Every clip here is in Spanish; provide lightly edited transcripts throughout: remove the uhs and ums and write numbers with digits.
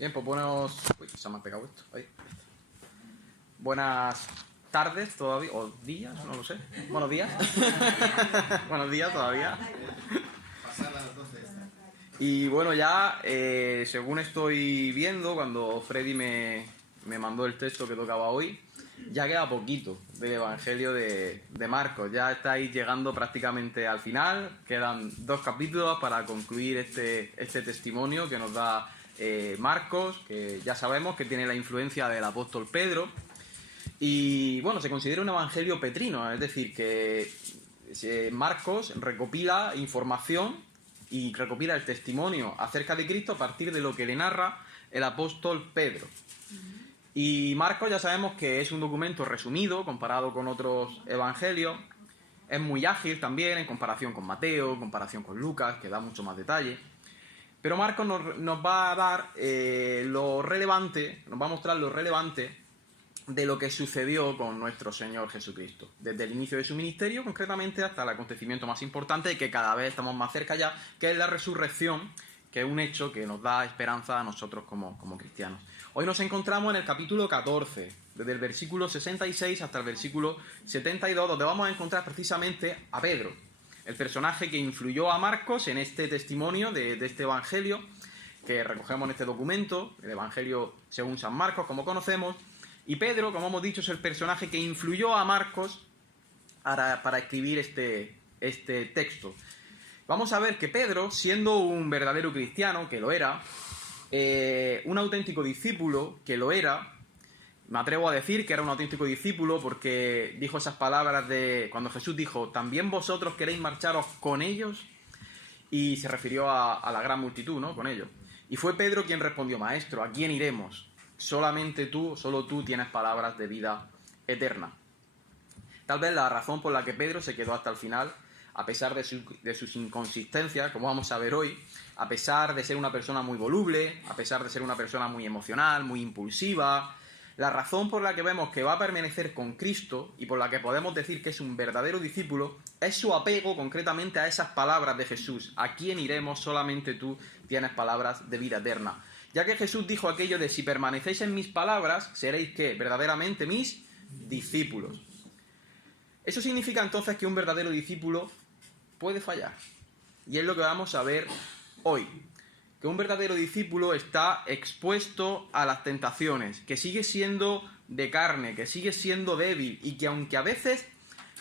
Bien, pues buenos... Uy, se me ha pegado esto. Ahí. Buenas tardes todavía, o días, no lo sé. Buenos días. Buenos días todavía. Y bueno, ya, según estoy viendo, cuando Freddy me mandó el texto que tocaba hoy, ya queda poquito del Evangelio de Marcos. Ya estáis llegando prácticamente al final. Quedan 2 capítulos para concluir este testimonio que nos da Marcos, que ya sabemos que tiene la influencia del apóstol Pedro. Y bueno, se considera un evangelio petrino, es decir, que Marcos recopila información y recopila el testimonio acerca de Cristo a partir de lo que le narra el apóstol Pedro. Y Marcos ya sabemos que es un documento resumido comparado con otros evangelios. Es muy ágil también en comparación con Mateo, en comparación con Lucas, que da mucho más detalle. Pero Marcos nos va a dar lo relevante, nos va a mostrar lo relevante de lo que sucedió con nuestro Señor Jesucristo. Desde el inicio de su ministerio, concretamente, hasta el acontecimiento más importante, que cada vez estamos más cerca ya, que es la resurrección, que es un hecho que nos da esperanza a nosotros como cristianos. Hoy nos encontramos en el capítulo 14, desde el versículo 66 hasta el versículo 72, donde vamos a encontrar precisamente a Pedro, el personaje que influyó a Marcos en este testimonio de este evangelio que recogemos en este documento, el evangelio según San Marcos, como conocemos. Y Pedro, como hemos dicho, es el personaje que influyó a Marcos para escribir este texto. Vamos a ver que Pedro, siendo un verdadero cristiano, que lo era, un auténtico discípulo, que lo era, me atrevo a decir que era un auténtico discípulo porque dijo esas palabras de cuando Jesús dijo, ¿también vosotros queréis marcharos con ellos? Y se refirió a la gran multitud, ¿no? Con ellos. Y fue Pedro quien respondió, Maestro, ¿a quién iremos? Solo tú tienes palabras de vida eterna. Tal vez la razón por la que Pedro se quedó hasta el final, a pesar de sus inconsistencias, como vamos a ver hoy, a pesar de ser una persona muy voluble, a pesar de ser una persona muy emocional, muy impulsiva, la razón por la que vemos que va a permanecer con Cristo y por la que podemos decir que es un verdadero discípulo es su apego concretamente a esas palabras de Jesús. ¿A quién iremos? Solamente tú tienes palabras de vida eterna. Ya que Jesús dijo aquello de si permanecéis en mis palabras, seréis ¿qué? Verdaderamente mis discípulos. Eso significa entonces que un verdadero discípulo puede fallar. Y es lo que vamos a ver hoy. Que un verdadero discípulo está expuesto a las tentaciones, que sigue siendo de carne, que sigue siendo débil y que aunque a veces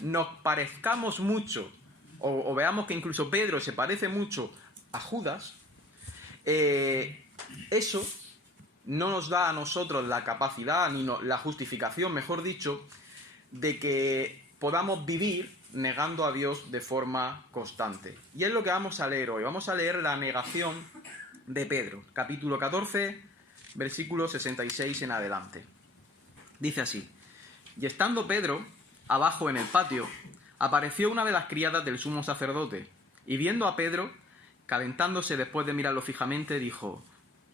nos parezcamos mucho o veamos que incluso Pedro se parece mucho a Judas, eso no nos da a nosotros la capacidad ni la justificación, mejor dicho, de que podamos vivir negando a Dios de forma constante. Y es lo que vamos a leer hoy. Vamos a leer la negación de Pedro, capítulo 14, versículo 66 en adelante. Dice así: Y estando Pedro abajo en el patio, apareció una de las criadas del sumo sacerdote, y viendo a Pedro, calentándose después de mirarlo fijamente, dijo: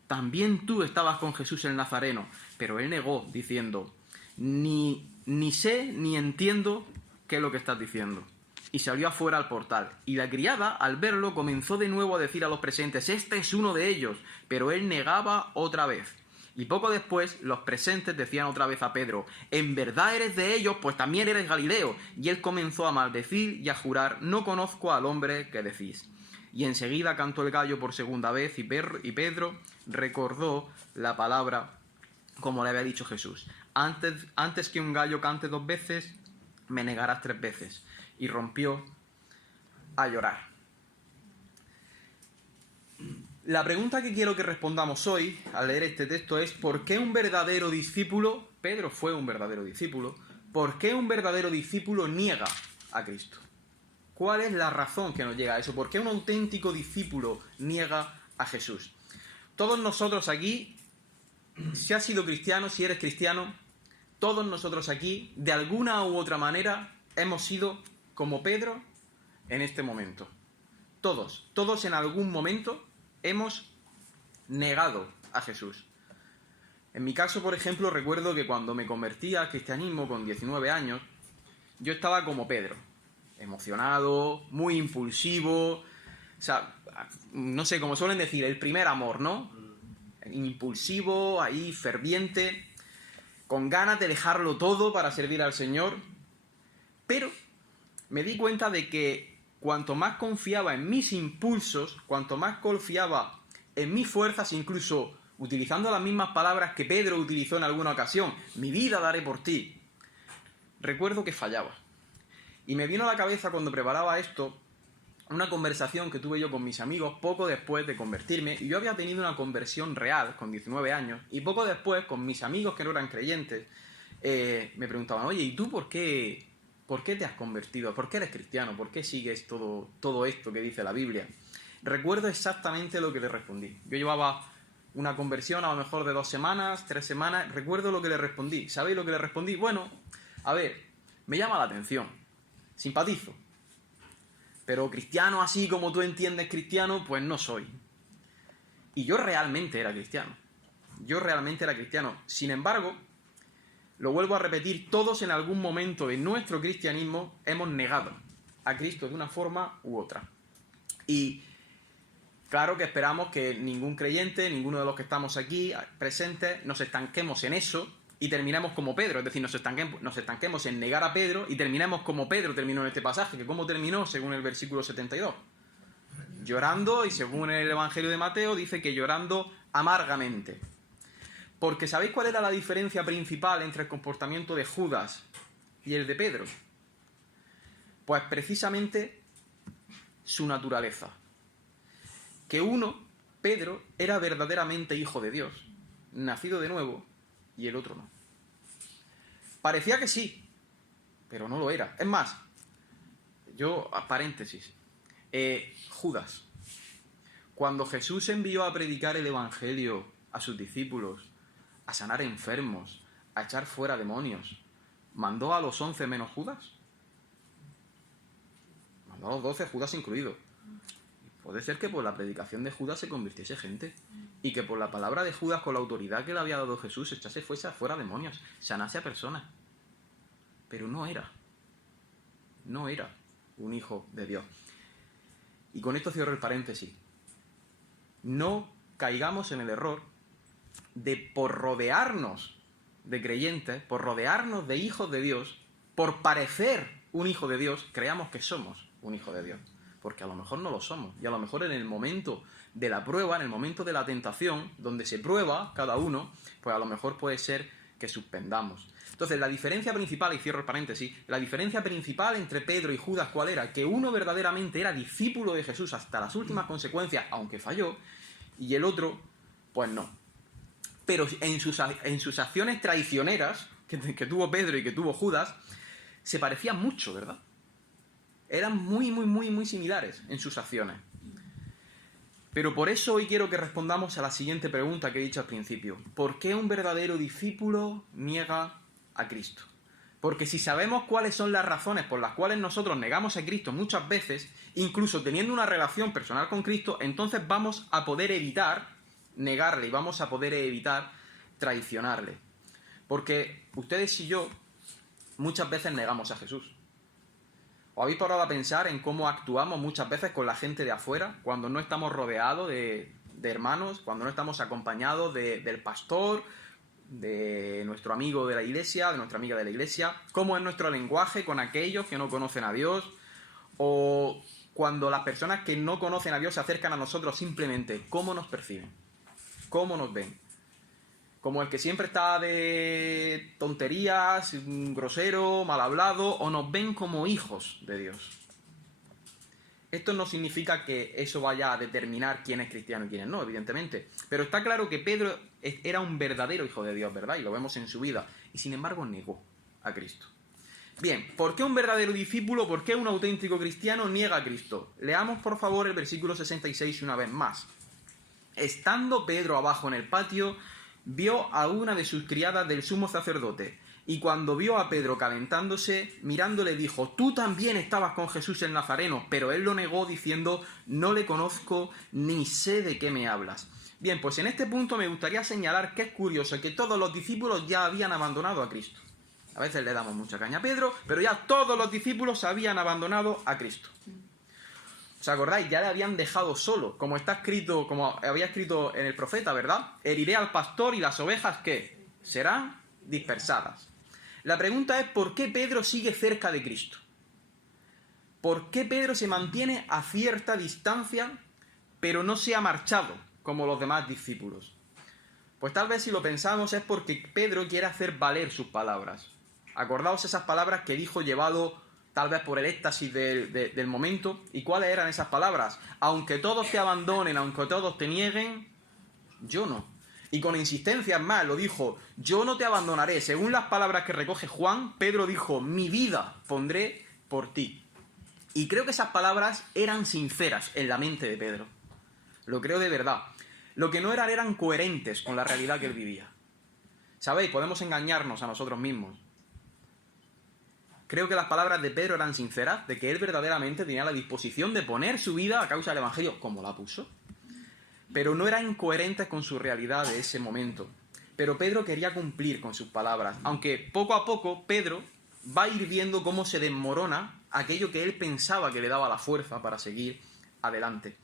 «También tú estabas con Jesús el Nazareno». Pero él negó, diciendo: Ni sé ni entiendo qué es lo que estás diciendo. Y salió afuera al portal. Y la criada, al verlo, comenzó de nuevo a decir a los presentes: «Este es uno de ellos». Pero él negaba otra vez. Y poco después, los presentes decían otra vez a Pedro: «¿En verdad eres de ellos? Pues también eres Galileo». Y él comenzó a maldecir y a jurar: «No conozco al hombre que decís». Y enseguida cantó el gallo por segunda vez, y Pedro recordó la palabra como le había dicho Jesús: antes que un gallo cante 2 veces, me negarás 3 veces. Y rompió a llorar. La pregunta que quiero que respondamos hoy, al leer este texto, es ¿por qué un verdadero discípulo, Pedro fue un verdadero discípulo, por qué un verdadero discípulo niega a Cristo? ¿Cuál es la razón que nos llega a eso? ¿Por qué un auténtico discípulo niega a Jesús? Todos nosotros aquí, si has sido cristiano, si eres cristiano, todos nosotros aquí, de alguna u otra manera, hemos sido como Pedro en este momento. Todos en algún momento hemos negado a Jesús. En mi caso, por ejemplo, recuerdo que cuando me convertí al cristianismo con 19 años, yo estaba como Pedro, emocionado, muy impulsivo, o sea, no sé, como suelen decir, el primer amor, ¿no? impulsivo, ahí ferviente, con ganas de dejarlo todo para servir al Señor. Pero me di cuenta de que cuanto más confiaba en mis impulsos, cuanto más confiaba en mis fuerzas, incluso utilizando las mismas palabras que Pedro utilizó en alguna ocasión, mi vida daré por ti, recuerdo que fallaba. Y me vino a la cabeza cuando preparaba esto una conversación que tuve yo con mis amigos poco después de convertirme, y yo había tenido una conversión real con 19 años, y poco después, con mis amigos que no eran creyentes, me preguntaban, oye, ¿y tú por qué te has convertido? ¿Por qué eres cristiano? ¿Por qué sigues todo esto que dice la Biblia? Recuerdo exactamente lo que le respondí. Yo llevaba una conversión a lo mejor de 2 semanas, 3 semanas, recuerdo lo que le respondí. ¿Sabéis lo que le respondí? Bueno, a ver, me llama la atención, simpatizo, pero cristiano así como tú entiendes cristiano, pues no soy. Y yo realmente era cristiano. Sin embargo, lo vuelvo a repetir, todos en algún momento de nuestro cristianismo hemos negado a Cristo de una forma u otra. Y claro que esperamos que ningún creyente, ninguno de los que estamos aquí presentes, nos estanquemos en eso y terminemos como Pedro, es decir, nos estanquemos en negar a Pedro y terminemos como Pedro terminó en este pasaje, que ¿cómo terminó según el versículo 72? Llorando, y según el Evangelio de Mateo dice que llorando amargamente. Porque ¿sabéis cuál era la diferencia principal entre el comportamiento de Judas y el de Pedro? Pues precisamente su naturaleza. Que uno, Pedro, era verdaderamente hijo de Dios, nacido de nuevo, y el otro no. Parecía que sí, pero no lo era. Es más, paréntesis, Judas, cuando Jesús envió a predicar el Evangelio a sus discípulos, a sanar enfermos, a echar fuera demonios, ¿mandó a los 11 menos Judas? Mandó a los 12, Judas incluido. Puede ser que por la predicación de Judas se convirtiese gente, y que por la palabra de Judas, con la autoridad que le había dado Jesús, echase fuera demonios, sanase a personas. Pero no era un hijo de Dios. Y con esto cierro el paréntesis. No caigamos en el error de, por rodearnos de creyentes, por rodearnos de hijos de Dios, por parecer un hijo de Dios, creamos que somos un hijo de Dios. Porque a lo mejor no lo somos. Y a lo mejor en el momento de la prueba, en el momento de la tentación, donde se prueba cada uno, pues a lo mejor puede ser que suspendamos. Entonces, la diferencia principal, y cierro el paréntesis, la diferencia principal entre Pedro y Judas, ¿cuál era? Que uno verdaderamente era discípulo de Jesús hasta las últimas consecuencias, aunque falló, y el otro, pues no. Pero en sus acciones traicioneras, que tuvo Pedro y que tuvo Judas, se parecían mucho, ¿verdad? Eran muy similares en sus acciones. Pero por eso hoy quiero que respondamos a la siguiente pregunta que he dicho al principio. ¿Por qué un verdadero discípulo niega a Cristo? Porque si sabemos cuáles son las razones por las cuales nosotros negamos a Cristo muchas veces, incluso teniendo una relación personal con Cristo, entonces vamos a poder evitar negarle y vamos a poder evitar traicionarle. Porque ustedes y yo muchas veces negamos a Jesús. ¿Os habéis parado a pensar en cómo actuamos muchas veces con la gente de afuera, cuando no estamos rodeados de hermanos, cuando no estamos acompañados del pastor, de nuestro amigo de la iglesia, de nuestra amiga de la iglesia? ¿Cómo es nuestro lenguaje con aquellos que no conocen a Dios? O cuando las personas que no conocen a Dios se acercan a nosotros, simplemente, ¿cómo nos perciben? ¿Cómo nos ven? Como el que siempre está de tonterías, grosero, mal hablado, o nos ven como hijos de Dios. Esto no significa que eso vaya a determinar quién es cristiano y quién no, evidentemente. Pero está claro que Pedro era un verdadero hijo de Dios, ¿verdad? Y lo vemos en su vida. Y sin embargo negó a Cristo. Bien, ¿por qué un verdadero discípulo, por qué un auténtico cristiano niega a Cristo? Leamos por favor el versículo 66 una vez más. Estando Pedro abajo en el patio, vio a una de sus criadas del sumo sacerdote, y cuando vio a Pedro calentándose, mirándole dijo: «Tú también estabas con Jesús el Nazareno», pero él lo negó diciendo: «No le conozco ni sé de qué me hablas». Bien, pues en este punto me gustaría señalar que es curioso que todos los discípulos ya habían abandonado a Cristo. A veces le damos mucha caña a Pedro, pero ya todos los discípulos habían abandonado a Cristo. ¿Os acordáis? Ya le habían dejado solo, como está escrito, como había escrito en el profeta, ¿verdad? Heriré al pastor y las ovejas, ¿qué? Serán dispersadas. La pregunta es, ¿por qué Pedro sigue cerca de Cristo? ¿Por qué Pedro se mantiene a cierta distancia, pero no se ha marchado, como los demás discípulos? Pues tal vez si lo pensamos es porque Pedro quiere hacer valer sus palabras. Acordaos esas palabras que dijo llevado tal vez por el éxtasis del momento. ¿Y cuáles eran esas palabras? Aunque todos te abandonen, aunque todos te nieguen, yo no. Y con insistencia más lo dijo, yo no te abandonaré. Según las palabras que recoge Juan, Pedro dijo, mi vida pondré por ti. Y creo que esas palabras eran sinceras en la mente de Pedro. Lo creo de verdad. Lo que no eran coherentes con la realidad que él vivía. ¿Sabéis? Podemos engañarnos a nosotros mismos. Creo que las palabras de Pedro eran sinceras, de que él verdaderamente tenía la disposición de poner su vida a causa del Evangelio, como la puso. Pero no eran coherentes con su realidad de ese momento. Pero Pedro quería cumplir con sus palabras, aunque poco a poco Pedro va a ir viendo cómo se desmorona aquello que él pensaba que le daba la fuerza para seguir adelante.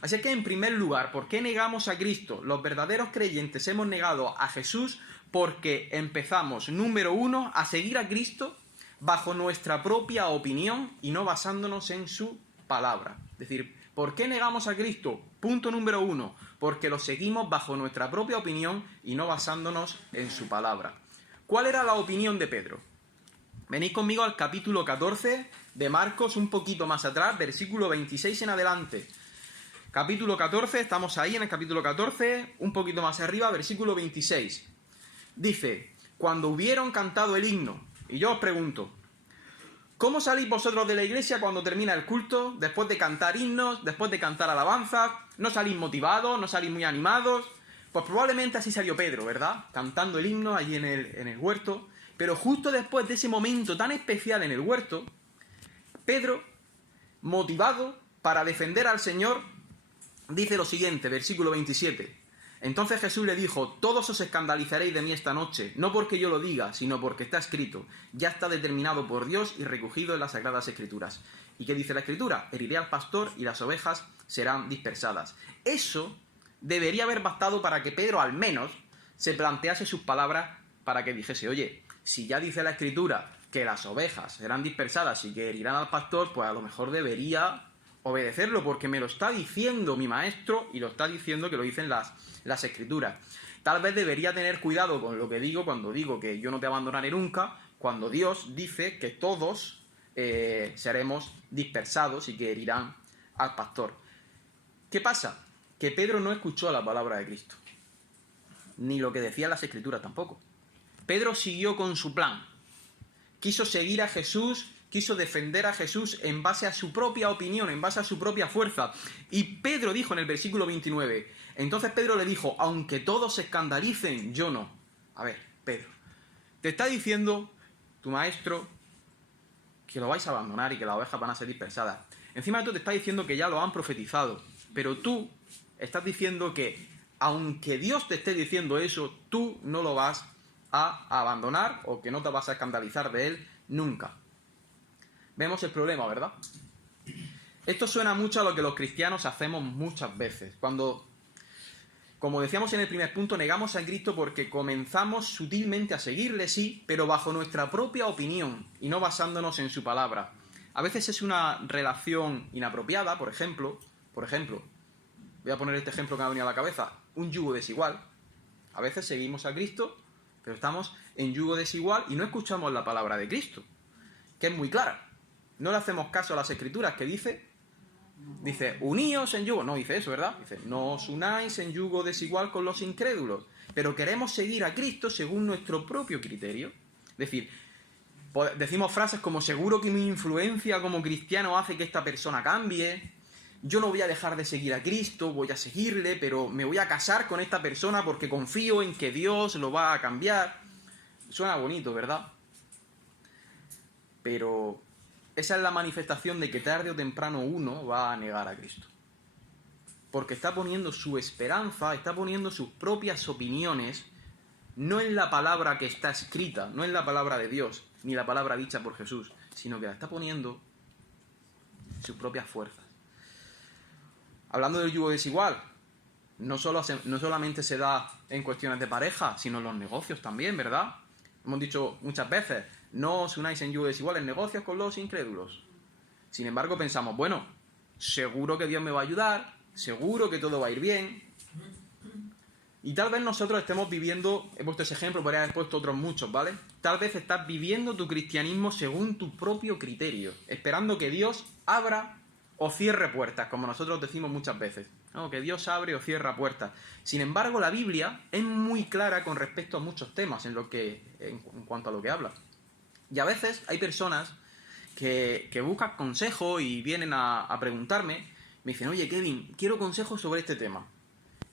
Así que, en primer lugar, ¿por qué negamos a Cristo? Los verdaderos creyentes hemos negado a Jesús porque empezamos, número uno, a seguir a Cristo bajo nuestra propia opinión y no basándonos en su palabra. Es decir, ¿por qué negamos a Cristo? Punto número uno, porque lo seguimos bajo nuestra propia opinión y no basándonos en su palabra. ¿Cuál era la opinión de Pedro? Venid conmigo al capítulo 14 de Marcos, un poquito más atrás, versículo 26 en adelante. Capítulo 14, estamos ahí en el capítulo 14, un poquito más arriba, versículo 26. Dice, cuando hubieron cantado el himno, y yo os pregunto, ¿cómo salís vosotros de la iglesia cuando termina el culto? Después de cantar himnos, después de cantar alabanzas, ¿no salís motivados, no salís muy animados? Pues probablemente así salió Pedro, ¿verdad? Cantando el himno allí en el huerto. Pero justo después de ese momento tan especial en el huerto, Pedro, motivado para defender al Señor, dice lo siguiente, versículo 27. Entonces Jesús le dijo, todos os escandalizaréis de mí esta noche, no porque yo lo diga, sino porque está escrito, ya está determinado por Dios y recogido en las Sagradas Escrituras. ¿Y qué dice la Escritura? Heriré al pastor y las ovejas serán dispersadas. Eso debería haber bastado para que Pedro al menos se plantease sus palabras para que dijese, oye, si ya dice la Escritura que las ovejas serán dispersadas y que herirán al pastor, pues a lo mejor debería obedecerlo porque me lo está diciendo mi maestro y lo está diciendo que lo dicen las Escrituras. Tal vez debería tener cuidado con lo que digo cuando digo que yo no te abandonaré nunca, cuando Dios dice que todos seremos dispersados y que herirán al pastor. ¿Qué pasa? Que Pedro no escuchó la palabra de Cristo, ni lo que decían las Escrituras tampoco. Pedro siguió con su plan. Quiso seguir a Jesús, quiso defender a Jesús en base a su propia opinión, en base a su propia fuerza. Y Pedro dijo en el versículo 29, entonces Pedro le dijo, aunque todos se escandalicen, yo no. A ver, Pedro, te está diciendo tu maestro que lo vais a abandonar y que las ovejas van a ser dispersadas. Encima de todo te está diciendo que ya lo han profetizado, pero tú estás diciendo que, aunque Dios te esté diciendo eso, tú no lo vas a abandonar o que no te vas a escandalizar de él nunca. Vemos el problema, ¿verdad? Esto suena mucho a lo que los cristianos hacemos muchas veces. Cuando, como decíamos en el primer punto, negamos a Cristo porque comenzamos sutilmente a seguirle, sí, pero bajo nuestra propia opinión y no basándonos en su palabra. A veces es una relación inapropiada, por ejemplo, voy a poner este ejemplo que me ha venido a la cabeza, un yugo desigual. A veces seguimos a Cristo, pero estamos en yugo desigual y no escuchamos la palabra de Cristo, que es muy clara. No le hacemos caso a las Escrituras que dice, uníos en yugo, no dice eso, ¿verdad? Dice, no os unáis en yugo desigual con los incrédulos, pero queremos seguir a Cristo según nuestro propio criterio. Es decir, decimos frases como, seguro que mi influencia como cristiano hace que esta persona cambie, yo no voy a dejar de seguir a Cristo, voy a seguirle, pero me voy a casar con esta persona porque confío en que Dios lo va a cambiar. Suena bonito, ¿verdad? Pero esa es la manifestación de que tarde o temprano uno va a negar a Cristo. Porque está poniendo su esperanza, está poniendo sus propias opiniones, no en la palabra que está escrita, no en la palabra de Dios, ni la palabra dicha por Jesús, sino que la está poniendo sus propias fuerzas. Hablando del yugo desigual, no solamente se da en cuestiones de pareja, sino en los negocios también, ¿verdad? Hemos dicho muchas veces, no os unáis en yugo desigual en negocios con los incrédulos. Sin embargo, pensamos, bueno, seguro que Dios me va a ayudar, seguro que todo va a ir bien. Y tal vez nosotros estemos viviendo, he puesto ese ejemplo, podría haber puesto otros muchos, ¿vale? Tal vez estás viviendo tu cristianismo según tu propio criterio, esperando que Dios abra o cierre puertas, como nosotros decimos muchas veces, ¿no? Que Dios abre o cierra puertas. Sin embargo, la Biblia es muy clara con respecto a muchos temas en cuanto a lo que habla. Y a veces hay personas que buscan consejo y vienen a preguntarme, me dicen, oye Kevin, quiero consejos sobre este tema.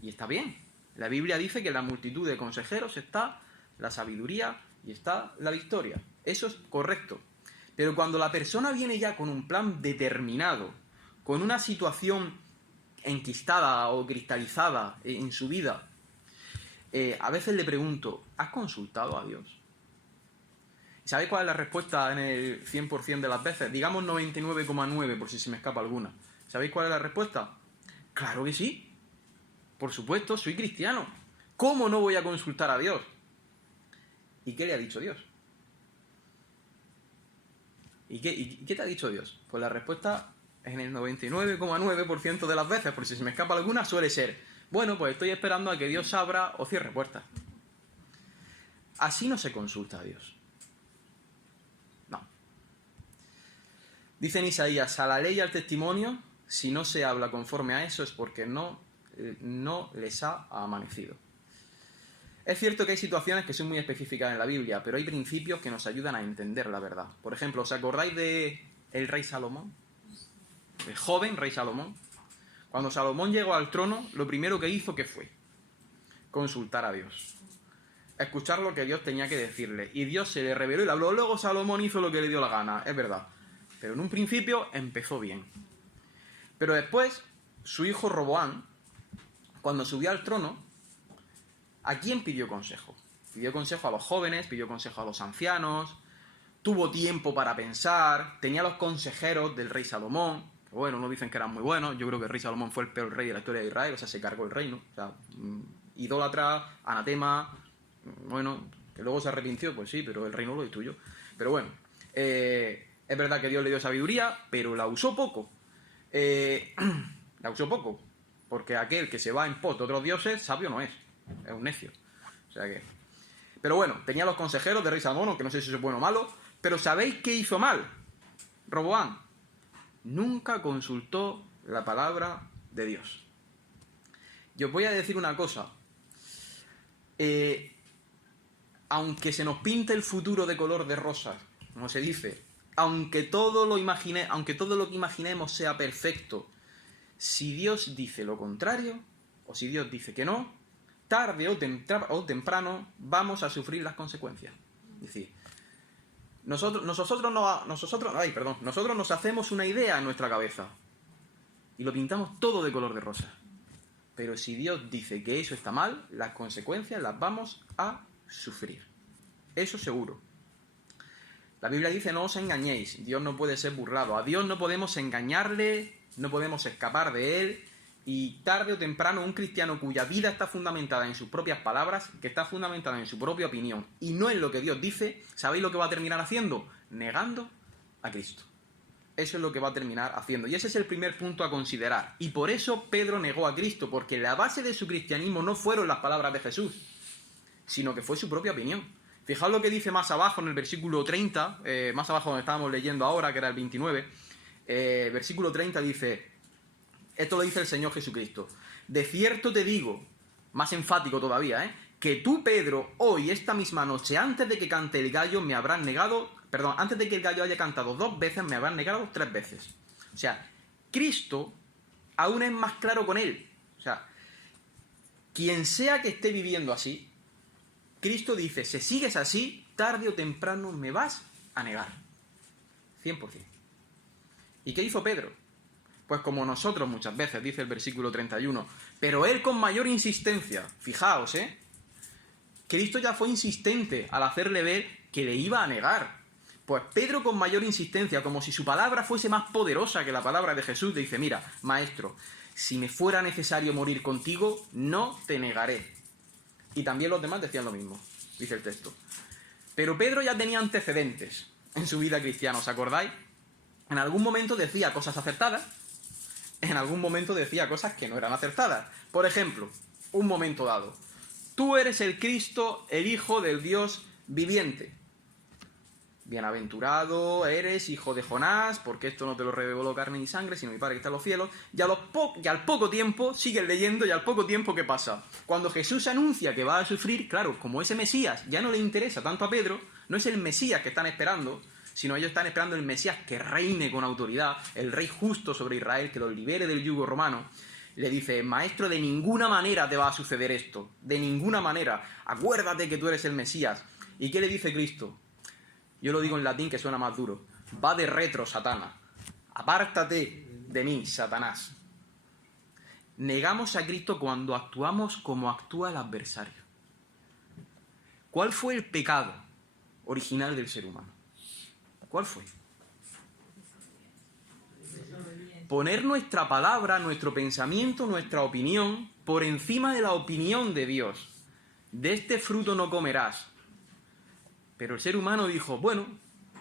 Y está bien. La Biblia dice que en la multitud de consejeros está la sabiduría y está la victoria. Eso es correcto. Pero cuando la persona viene ya con un plan determinado, con una situación enquistada o cristalizada en su vida, a veces le pregunto, ¿has consultado a Dios? ¿Sabéis cuál es la respuesta en el 100% de las veces? Digamos 99,9 por si se me escapa alguna. ¿Sabéis cuál es la respuesta? Claro que sí. Por supuesto, soy cristiano. ¿Cómo no voy a consultar a Dios? ¿Y qué le ha dicho Dios? ¿Y qué te ha dicho Dios? Pues la respuesta en el 99,9% de las veces, por si se me escapa alguna, suele ser, bueno, pues estoy esperando a que Dios abra o cierre puertas. Así no se consulta a Dios. No. Dice en Isaías, a la ley y al testimonio, si no se habla conforme a eso es porque no les ha amanecido. Es cierto que hay situaciones que son muy específicas en la Biblia, pero hay principios que nos ayudan a entender la verdad. Por ejemplo, ¿os acordáis de el rey Salomón? El joven rey Salomón. Cuando Salomón llegó al trono, lo primero que hizo, ¿qué fue? Consultar a Dios. Escuchar lo que Dios tenía que decirle. Y Dios se le reveló y le habló. Luego Salomón hizo lo que le dio la gana, es verdad. Pero en un principio empezó bien. Pero después, su hijo Roboam, cuando subió al trono, ¿a quién pidió consejo? Pidió consejo a los jóvenes, pidió consejo a los ancianos, tuvo tiempo para pensar, tenía los consejeros del rey Salomón, que bueno, unos dicen que eran muy buenos, yo creo que el rey Salomón fue el peor rey de la historia de Israel, o sea, se cargó el reino, o sea, idólatra, anatema, bueno, que luego se arrepintió, pues sí, pero el reino lo destruyó. Pero bueno, es verdad que Dios le dio sabiduría, pero la usó poco. La usó poco. Porque aquel que se va en pos de otros dioses, sabio no es un necio. O sea que... Pero bueno, tenía los consejeros de rey Salomón, aunque no sé si eso es bueno o malo, pero ¿sabéis qué hizo mal Roboam? Nunca consultó la palabra de Dios. Y os voy a decir una cosa. Aunque se nos pinte el futuro de color de rosa, como se dice, aunque todo lo que imaginemos sea perfecto, si Dios dice lo contrario, o si Dios dice que no, tarde o temprano vamos a sufrir las consecuencias. Es decir, nosotros nos hacemos una idea en nuestra cabeza y lo pintamos todo de color de rosa. Pero si Dios dice que eso está mal, las consecuencias las vamos a sufrir. Eso seguro. La Biblia dice, no os engañéis, Dios no puede ser burlado. A Dios no podemos engañarle, no podemos escapar de él, y tarde o temprano un cristiano cuya vida está fundamentada en sus propias palabras, que está fundamentada en su propia opinión y no en lo que Dios dice, ¿sabéis lo que va a terminar haciendo? Negando a Cristo. Eso es lo que va a terminar haciendo. Y ese es el primer punto a considerar. Y por eso Pedro negó a Cristo, porque la base de su cristianismo no fueron las palabras de Jesús, sino que fue su propia opinión. Fijaos lo que dice más abajo en el versículo 30, más abajo donde estábamos leyendo ahora, que era el 29, versículo 30 dice, esto lo dice el Señor Jesucristo, de cierto te digo, más enfático todavía, que tú, Pedro, hoy, esta misma noche, antes de que cante el gallo, me habrán negado, antes de que el gallo haya cantado 2 veces, me habrán negado 3 veces. O sea, Cristo aún es más claro con él. O sea, quien sea que esté viviendo así, Cristo dice, si sigues así, tarde o temprano me vas a negar. 100%. ¿Y qué hizo Pedro? Pues como nosotros muchas veces, dice el versículo 31, pero él con mayor insistencia. Fijaos, Cristo ya fue insistente al hacerle ver que le iba a negar. Pues Pedro, con mayor insistencia, como si su palabra fuese más poderosa que la palabra de Jesús, le dice: mira, maestro, si me fuera necesario morir contigo, no te negaré. Y también los demás decían lo mismo, dice el texto. Pero Pedro ya tenía antecedentes en su vida cristiana, ¿os acordáis? En algún momento decía cosas acertadas, en algún momento decía cosas que no eran acertadas. Por ejemplo, un momento dado: tú eres el Cristo, el Hijo del Dios viviente. Bienaventurado eres, hijo de Jonás, porque esto no te lo reveló carne ni sangre, sino mi Padre que está en los cielos. Y al poco tiempo, siguen leyendo, y al poco tiempo, ¿qué pasa? Cuando Jesús anuncia que va a sufrir, claro, como ese Mesías ya no le interesa tanto a Pedro, no es el Mesías que están esperando, sino ellos están esperando el Mesías que reine con autoridad, el rey justo sobre Israel, que los libere del yugo romano. Le dice: maestro, de ninguna manera te va a suceder esto, de ninguna manera, acuérdate que tú eres el Mesías. ¿Y qué le dice Cristo? Yo lo digo en latín, que suena más duro: va de retro, Satana. Apártate de mí, Satanás. Negamos a Cristo cuando actuamos como actúa el adversario. ¿Cuál fue el pecado original del ser humano? ¿Cuál fue? Poner nuestra palabra, nuestro pensamiento, nuestra opinión por encima de la opinión de Dios. De este fruto no comerás. Pero el ser humano dijo: bueno,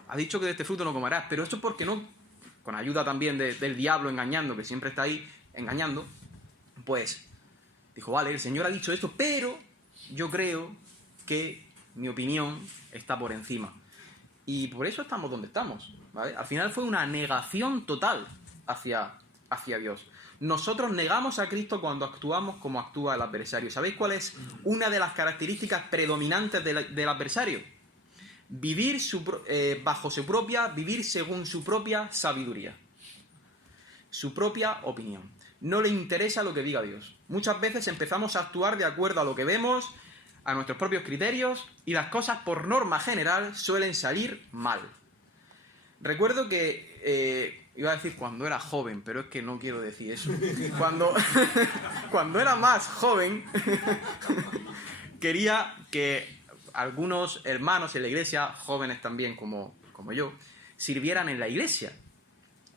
ha dicho que de este fruto no comerás, pero esto es porque no, con ayuda también del diablo engañando, que siempre está ahí engañando, pues dijo: vale, el Señor ha dicho esto, pero yo creo que mi opinión está por encima. Y por eso estamos donde estamos, ¿vale? Al final fue una negación total hacia Dios. Nosotros negamos a Cristo cuando actuamos como actúa el adversario. ¿Sabéis cuál es una de las características predominantes del adversario? Vivir vivir según su propia sabiduría, su propia opinión. No le interesa lo que diga Dios. Muchas veces empezamos a actuar de acuerdo a lo que vemos, a nuestros propios criterios, y las cosas por norma general suelen salir mal. Recuerdo que, iba a decir cuando era joven, pero es que no quiero decir eso. Cuando era más joven, quería que algunos hermanos en la iglesia, jóvenes también como yo, sirvieran en la iglesia,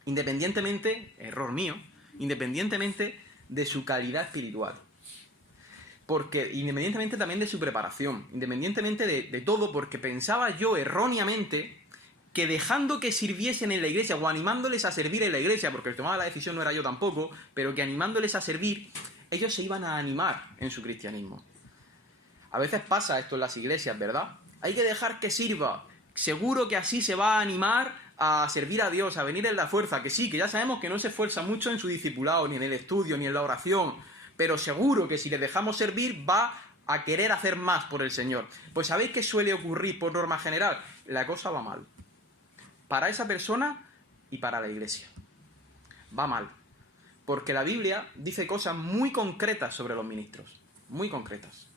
independientemente, error mío, independientemente de su calidad espiritual. Porque independientemente también de su preparación, independientemente de todo, porque pensaba yo erróneamente que dejando que sirviesen en la iglesia o animándoles a servir en la iglesia, porque el que tomaba la decisión no era yo tampoco, pero que animándoles a servir, ellos se iban a animar en su cristianismo. A veces pasa esto en las iglesias, ¿verdad? Hay que dejar que sirva. Seguro que así se va a animar a servir a Dios, a venir en la fuerza. Que sí, que ya sabemos que no se esfuerza mucho en su discipulado, ni en el estudio, ni en la oración. Pero seguro que si le dejamos servir, va a querer hacer más por el Señor. Pues ¿sabéis qué suele ocurrir por norma general? La cosa va mal. Para esa persona y para la iglesia. Va mal. Porque la Biblia dice cosas muy concretas sobre los ministros. Muy concretas.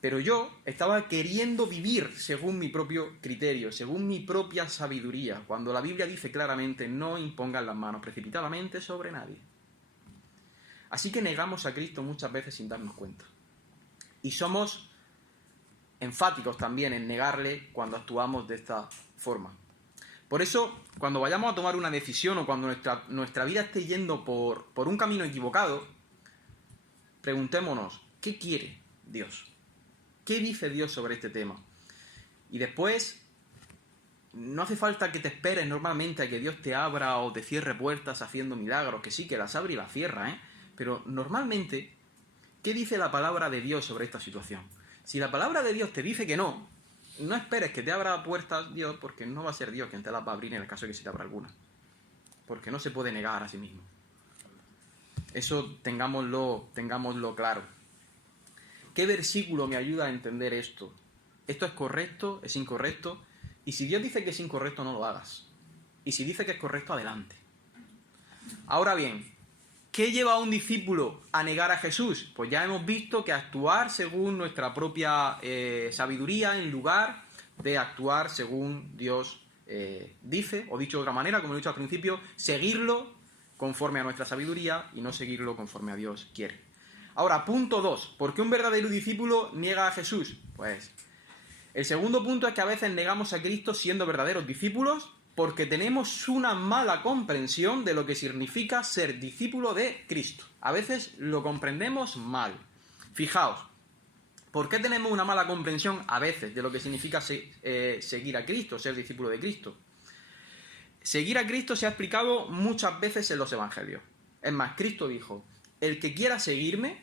Pero yo estaba queriendo vivir según mi propio criterio, según mi propia sabiduría, cuando la Biblia dice claramente: no impongan las manos precipitadamente sobre nadie. Así que negamos a Cristo muchas veces sin darnos cuenta. Y somos enfáticos también en negarle cuando actuamos de esta forma. Por eso, cuando vayamos a tomar una decisión o cuando nuestra vida esté yendo por un camino equivocado, preguntémonos: ¿qué quiere Dios? ¿Qué dice Dios sobre este tema? Y después, no hace falta que te esperes normalmente a que Dios te abra o te cierre puertas haciendo milagros, que sí, que las abre y las cierra, ¿eh? Pero normalmente, ¿qué dice la palabra de Dios sobre esta situación? Si la palabra de Dios te dice que no, no esperes que te abra puertas Dios, porque no va a ser Dios quien te las va a abrir en el caso de que se te abra alguna. Porque no se puede negar a sí mismo. Eso tengámoslo claro. ¿Qué versículo me ayuda a entender esto? ¿Esto es correcto? ¿Es incorrecto? Y si Dios dice que es incorrecto, no lo hagas. Y si dice que es correcto, adelante. Ahora bien, ¿qué lleva a un discípulo a negar a Jesús? Pues ya hemos visto que actuar según nuestra propia sabiduría en lugar de actuar según Dios dice, o dicho de otra manera, como he dicho al principio, seguirlo conforme a nuestra sabiduría y no seguirlo conforme a Dios quiere. Ahora, punto 2. ¿Por qué un verdadero discípulo niega a Jesús? Pues El segundo punto es que a veces negamos a Cristo siendo verdaderos discípulos porque tenemos una mala comprensión de lo que significa ser discípulo de Cristo. A veces lo comprendemos mal. Fijaos, ¿por qué tenemos una mala comprensión a veces de lo que significa seguir a Cristo, ser discípulo de Cristo? Seguir a Cristo se ha explicado muchas veces en los evangelios. Es más, Cristo dijo, el que quiera seguirme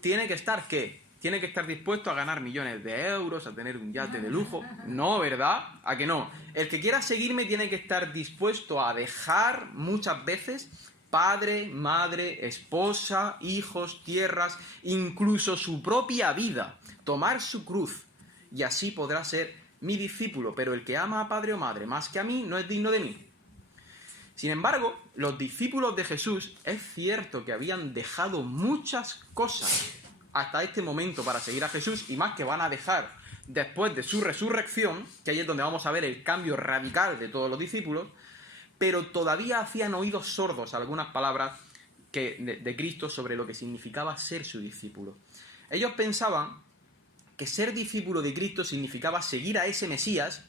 tiene que estar, ¿qué? Tiene que estar dispuesto a ganar millones de euros, a tener un yate de lujo. No, ¿verdad? ¿A que no? El que quiera seguirme tiene que estar dispuesto a dejar muchas veces padre, madre, esposa, hijos, tierras, incluso su propia vida, tomar su cruz, y así podrá ser mi discípulo. Pero el que ama a padre o madre más que a mí no es digno de mí. Sin embargo, los discípulos de Jesús es cierto que habían dejado muchas cosas hasta este momento para seguir a Jesús, y más que van a dejar después de su resurrección, que ahí es donde vamos a ver el cambio radical de todos los discípulos, pero todavía hacían oídos sordos a algunas palabras de Cristo sobre lo que significaba ser su discípulo. Ellos pensaban que ser discípulo de Cristo significaba seguir a ese Mesías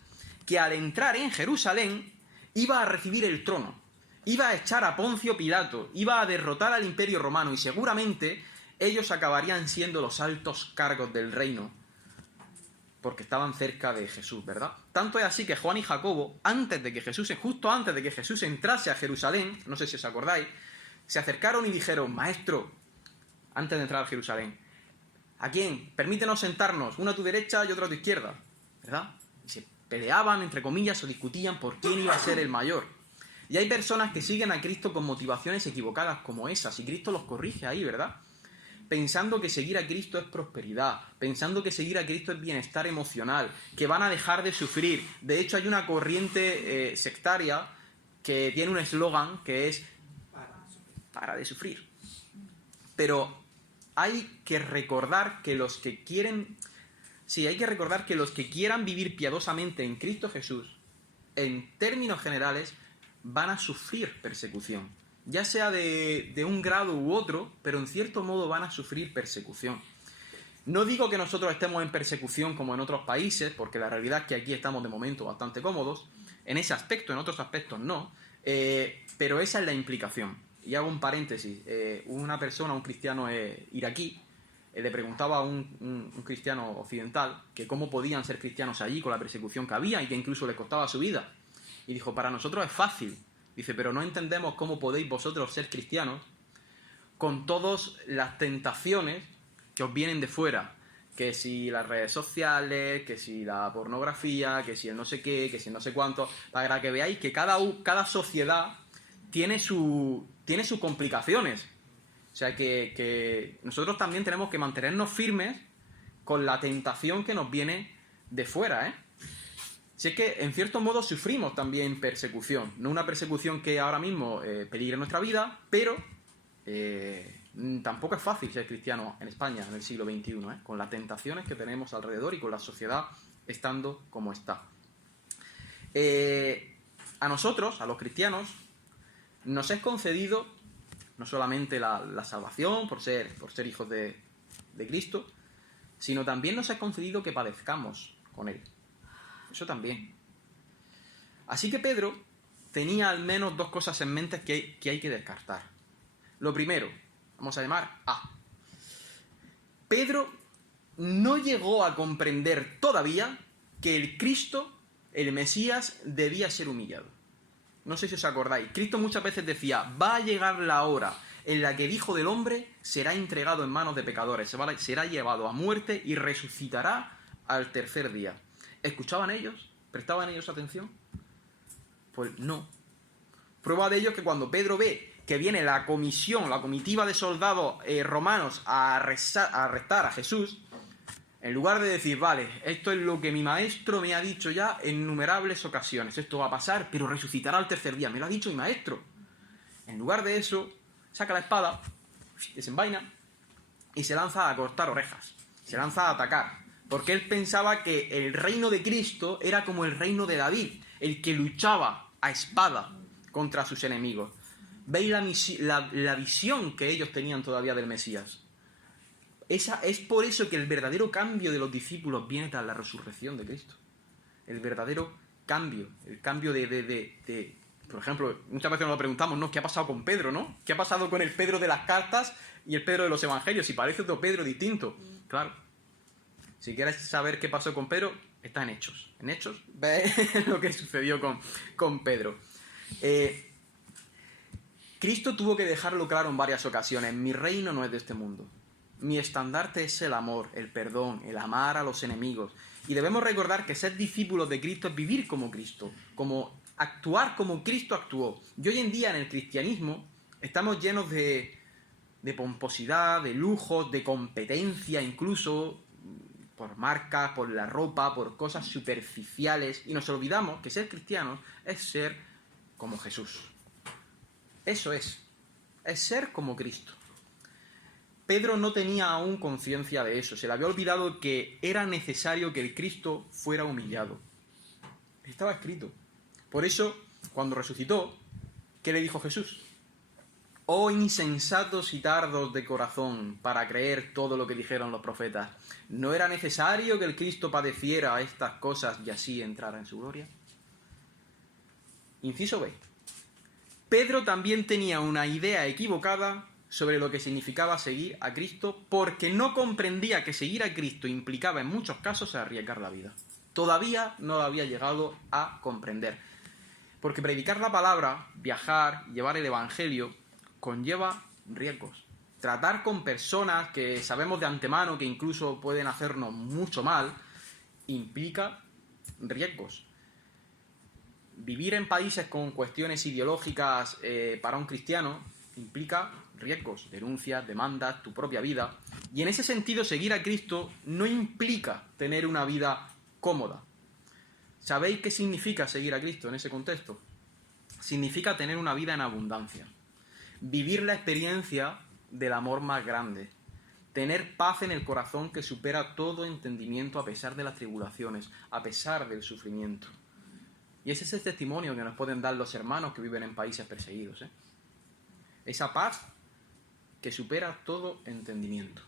que al entrar en Jerusalén iba a recibir el trono, iba a echar a Poncio Pilato, iba a derrotar al Imperio Romano, y seguramente ellos acabarían siendo los altos cargos del reino, porque estaban cerca de Jesús, ¿verdad? Tanto es así que Juan y Jacobo, justo antes de que Jesús entrase a Jerusalén, no sé si os acordáis, se acercaron y dijeron, Maestro, antes de entrar a Jerusalén, ¿a quién? Permítenos sentarnos, uno a tu derecha y otro a tu izquierda, ¿verdad? Y se peleaban, entre comillas, o discutían por quién iba a ser el mayor. Y hay personas que siguen a Cristo con motivaciones equivocadas como esas, y Cristo los corrige ahí, ¿verdad? Pensando que seguir a Cristo es prosperidad, pensando que seguir a Cristo es bienestar emocional, que van a dejar de sufrir. De hecho, hay una corriente sectaria que tiene un eslogan que es para de sufrir. Pero hay que recordar que los que quieran vivir piadosamente en Cristo Jesús, en términos generales, van a sufrir persecución. Ya sea de un grado u otro, pero en cierto modo van a sufrir persecución. No digo que nosotros estemos en persecución como en otros países, porque la realidad es que aquí estamos de momento bastante cómodos, en ese aspecto, en otros aspectos no, pero esa es la implicación. Y hago un paréntesis, una persona, un cristiano iraquí, le preguntaba a un cristiano occidental que cómo podían ser cristianos allí con la persecución que había y que incluso les costaba su vida. Y dijo, para nosotros es fácil. Dice, pero no entendemos cómo podéis vosotros ser cristianos con todas las tentaciones que os vienen de fuera. Que si las redes sociales, que si la pornografía, que si el no sé qué, que si el no sé cuánto, para que veáis que cada sociedad tiene sus complicaciones. O sea que nosotros también tenemos que mantenernos firmes con la tentación que nos viene de fuera, ¿eh? Si es que, en cierto modo, sufrimos también persecución. No una persecución que ahora mismo peligre nuestra vida, pero tampoco es fácil ser cristiano en España en el siglo XXI, con las tentaciones que tenemos alrededor y con la sociedad estando como está. A nosotros, a los cristianos, nos es concedido no solamente la salvación por ser hijos de Cristo, sino también nos es concedido que padezcamos con Él. Eso también. Así que Pedro tenía al menos dos cosas en mente que hay que descartar. Lo primero, vamos a llamar A. Pedro no llegó a comprender todavía que el Cristo, el Mesías, debía ser humillado. No sé si os acordáis. Cristo muchas veces decía, va a llegar la hora en la que el Hijo del Hombre será entregado en manos de pecadores, será llevado a muerte y resucitará al tercer día. ¿Escuchaban ellos? ¿Prestaban ellos atención? Pues no. Prueba de ello es que cuando Pedro ve que viene la comitiva de soldados romanos a arrestar a Jesús, en lugar de decir, vale, esto es lo que mi maestro me ha dicho ya en innumerables ocasiones, esto va a pasar, pero resucitará al tercer día, me lo ha dicho mi maestro. En lugar de eso, saca la espada, desenvaina y se lanza a cortar orejas, se lanza a atacar. Porque él pensaba que el reino de Cristo era como el reino de David, el que luchaba a espada contra sus enemigos. ¿Veis la visión que ellos tenían todavía del Mesías? Es por eso que el verdadero cambio de los discípulos viene tras la resurrección de Cristo. El verdadero cambio, el cambio de por ejemplo, muchas veces nos lo preguntamos, ¿no? ¿Qué ha pasado con Pedro, no? ¿Qué ha pasado con el Pedro de las cartas y el Pedro de los evangelios? Si parece otro Pedro distinto. Claro. Si quieres saber qué pasó con Pedro, está en Hechos. En Hechos ves lo que sucedió con Pedro. Cristo tuvo que dejarlo claro en varias ocasiones. Mi reino no es de este mundo. Mi estandarte es el amor, el perdón, el amar a los enemigos. Y debemos recordar que ser discípulos de Cristo es vivir como Cristo, como actuar como Cristo actuó. Y hoy en día en el cristianismo estamos llenos de pomposidad, de lujos, de competencia incluso, por marcas, por la ropa, por cosas superficiales. Y nos olvidamos que ser cristianos es ser como Jesús. Eso es ser como Cristo. Pedro no tenía aún conciencia de eso, se le había olvidado que era necesario que el Cristo fuera humillado. Estaba escrito. Por eso, cuando resucitó, ¿qué le dijo Jesús? Oh insensatos y tardos de corazón para creer todo lo que dijeron los profetas. ¿No era necesario que el Cristo padeciera estas cosas y así entrara en su gloria? Inciso B. Pedro también tenía una idea equivocada sobre lo que significaba seguir a Cristo porque no comprendía que seguir a Cristo implicaba en muchos casos arriesgar la vida. Todavía no lo había llegado a comprender. Porque predicar la palabra, viajar, llevar el evangelio, conlleva riesgos. Tratar con personas que sabemos de antemano que incluso pueden hacernos mucho mal, implica riesgos. Vivir en países con cuestiones ideológicas para un cristiano implica riesgos, denuncias, demandas, tu propia vida. Y en ese sentido, seguir a Cristo no implica tener una vida cómoda. ¿Sabéis qué significa seguir a Cristo en ese contexto? Significa tener una vida en abundancia. Vivir la experiencia del amor más grande. Tener paz en el corazón que supera todo entendimiento a pesar de las tribulaciones, a pesar del sufrimiento. Y ese es el testimonio que nos pueden dar los hermanos que viven en países perseguidos. Esa paz que supera todo entendimiento.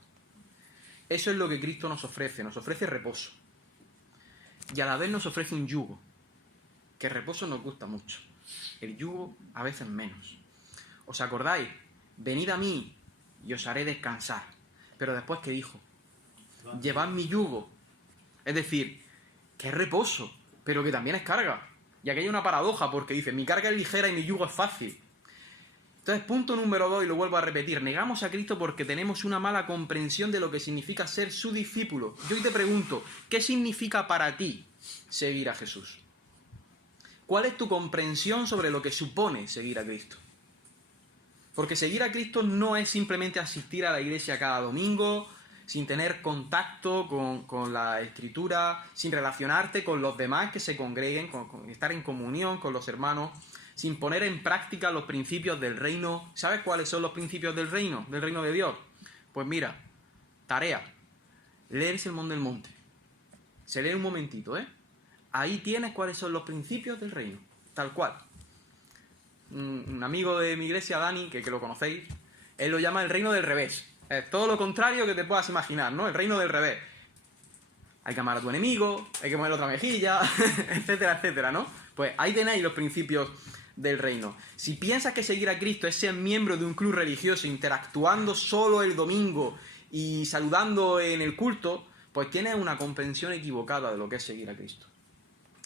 Eso es lo que Cristo nos ofrece reposo. Y a la vez nos ofrece un yugo, que el reposo nos gusta mucho. El yugo a veces menos. ¿Os acordáis? Venid a mí y os haré descansar. Pero después, ¿qué dijo? Llevad mi yugo. Es decir, que es reposo, pero que también es carga. Y aquí hay una paradoja, porque dice, mi carga es ligera y mi yugo es fácil. Entonces, punto número 2, y lo vuelvo a repetir, negamos a Cristo porque tenemos una mala comprensión de lo que significa ser su discípulo. Yo hoy te pregunto, ¿qué significa para ti seguir a Jesús? ¿Cuál es tu comprensión sobre lo que supone seguir a Cristo? Porque seguir a Cristo no es simplemente asistir a la iglesia cada domingo, sin tener contacto con la Escritura, sin relacionarte con los demás que se congreguen, con estar en comunión con los hermanos, sin poner en práctica los principios del reino. ¿Sabes cuáles son los principios del reino de Dios? Pues mira, tarea, leer el Sermón del Monte. Se lee un momentito, Ahí tienes cuáles son los principios del reino, tal cual. Un amigo de mi iglesia, Dani, que lo conocéis, él lo llama el reino del revés. Es todo lo contrario que te puedas imaginar, ¿no? El reino del revés. Hay que amar a tu enemigo, hay que poner otra mejilla, etcétera, etcétera, ¿no? Pues ahí tenéis los principios del reino. Si piensas que seguir a Cristo es ser miembro de un club religioso, interactuando solo el domingo y saludando en el culto, pues tienes una comprensión equivocada de lo que es seguir a Cristo.